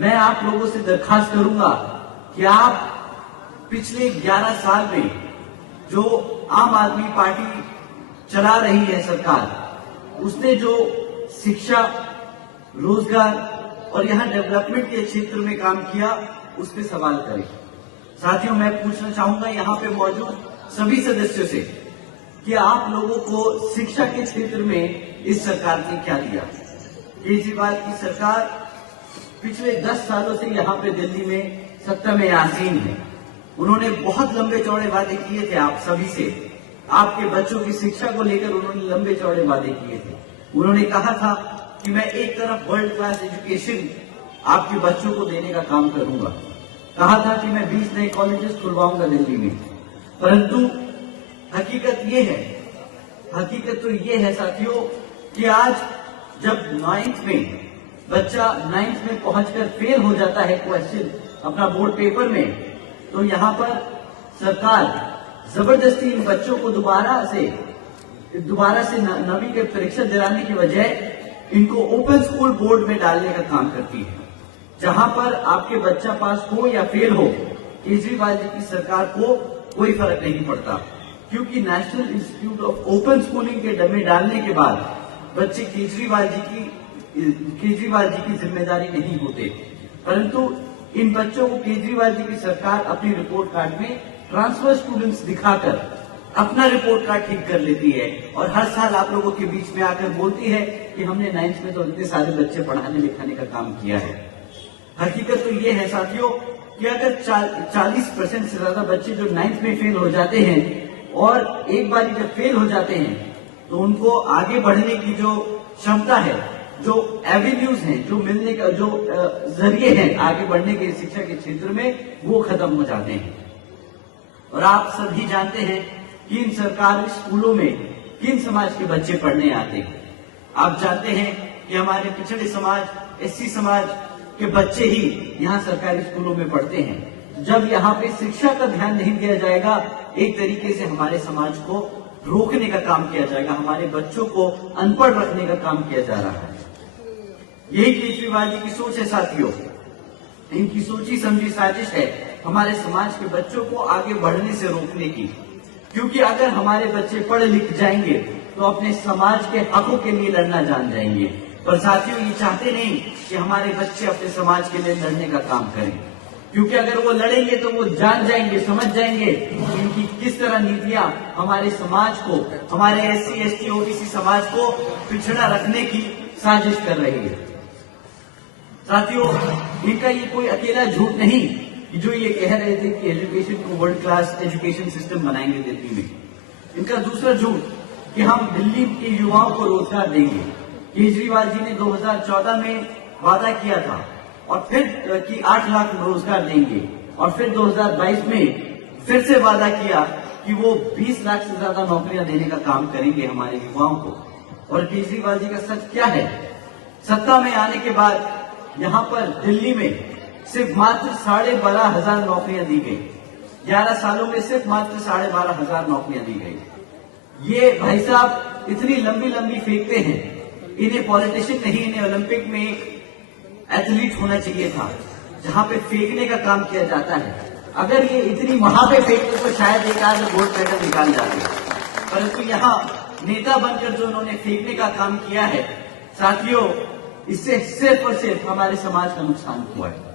मैं आप लोगों से दरखास्त करूंगा कि आप पिछले 11 साल में जो आम आदमी पार्टी चला रही है सरकार, उसने जो शिक्षा, रोजगार और यहां डेवलपमेंट के क्षेत्र में काम किया, उस पर सवाल करें। साथियों, मैं पूछना चाहूंगा यहां पे मौजूद सभी सदस्यों से कि आप लोगों को शिक्षा के क्षेत्र में इस सरकार ने क्या दिया। केजरीवाल की सरकार पिछले 10 सालों से यहां पे दिल्ली में सत्ता में आसीन है। उन्होंने बहुत लंबे चौड़े वादे किए थे आप सभी से। आपके बच्चों की शिक्षा को लेकर उन्होंने लंबे चौड़े वादे किए थे। उन्होंने कहा था कि मैं एक तरफ वर्ल्ड क्लास एजुकेशन आपके बच्चों को देने का काम करूंगा। कहा था कि मैं 20 नए कॉलेजेस खुलवाऊंगा दिल्ली में। परंतु हकीकत तो ये है साथियों कि आज जब 9th में बच्चा 9th में पहुंचकर फेल हो जाता है क्वेश्चन अपना बोर्ड पेपर में, तो यहां पर सरकार जबरदस्ती इन बच्चों को दोबारा से 9वीं की परीक्षा दिलाने की बजाय इनको ओपन स्कूल बोर्ड में डालने का काम करती है, जहां पर आपके बच्चा पास हो या फेल हो, केजरीवाल जी की सरकार को कोई फर्क नहीं पड़ता। क्योंकि national institute of open schooling के डमे डालने के बाद बच्चे केजरीवाल जी की जिम्मेदारी नहीं होते, परंतु इन बच्चों को केजरीवाल जी की सरकार अपनी रिपोर्ट कार्ड में ट्रांसफर स्टूडेंट्स दिखाकर अपना रिपोर्ट कार्ड ठीक कर लेती है और हर साल आप लोगों के बीच में आकर बोलती है कि हमने 9th में तो इतने सारे बच्चे पढ़ाने लिखाने का काम किया है। हकीकत तो ये है साथियों कि अगर 40% से ज्यादा बच्चे जो 9th में फेल हो जाते हैं और एक बार जब फेल हो जाते हैं तो उनको आगे बढ़ने की जो क्षमता है, जो एवेन्यूज हैं, जो मिलने का जो जरिए हैं आगे बढ़ने के शिक्षा के क्षेत्र में, वो खत्म हो जाते हैं। और आप सभी जानते हैं कि इन सरकारी स्कूलों में किन समाज के बच्चे पढ़ने आते हैं। आप जानते हैं कि हमारे पिछड़े समाज, SC समाज के बच्चे ही यहाँ सरकारी स्कूलों में पढ़ते हैं। जब यहाँ पे शिक्षा का ध्यान नहीं दिया जाएगा, एक तरीके से हमारे समाज को रोकने का काम किया जाएगा, हमारे बच्चों को अनपढ़ रखने का काम किया जा रहा है। यही केजरीवाल जी की सोच है साथियों। इनकी सोची समझी साजिश है हमारे समाज के बच्चों को आगे बढ़ने से रोकने की। क्योंकि अगर हमारे बच्चे पढ़ लिख जाएंगे तो अपने समाज के हकों के लिए लड़ना जान जाएंगे। पर साथियों, ये चाहते नहीं कि हमारे बच्चे अपने समाज के लिए लड़ने का काम करें, क्योंकि अगर वो लड़ेंगे तो वो जान जाएंगे, समझ जाएंगे कि इनकी किस तरह नीतियां हमारे समाज को, हमारे SC ST OBC समाज को पिछड़ा रखने की साजिश कर रही है। साथियों, इनका ये कोई अकेला झूठ नहीं कि जो ये कह रहे थे कि एजुकेशन को वर्ल्ड क्लास एजुकेशन सिस्टम बनाएंगे दिल्ली में। इनका दूसरा झूठ कि हम दिल्ली के युवाओं को रोजगार देंगे। केजरीवाल जी ने 2014 में वादा किया था और फिर कि 8 लाख रोजगार देंगे, और फिर 2022 में फिर से वादा किया कि वो 20 लाख से ज्यादा नौकरियां देने का काम करेंगे हमारे युवाओं को। और केजरीवाल जी का सच क्या है? सत्ता में आने के बाद यहाँ पर दिल्ली में सिर्फ मात्र 12,500 नौकरियां दी गई। 11 सालों में सिर्फ मात्र 12,500 नौकरियां दी गई। ये भाई साहब इतनी लंबी लंबी फेंकते हैं। इन्हें पॉलिटिशियन नहीं, इन्हें ओलंपिक में एक एथलीट होना चाहिए था जहां पे फेंकने का काम किया जाता है। अगर ये इतनी वहां पे फेंकते तो शायद एक आध गोल्ड मेडल निकाल जाते, परंतु यहाँ नेता बनकर जो उन्होंने फेंकने का काम किया है साथियों, इससे सिर्फ और सिर्फ हमारे समाज का नुकसान हुआ है।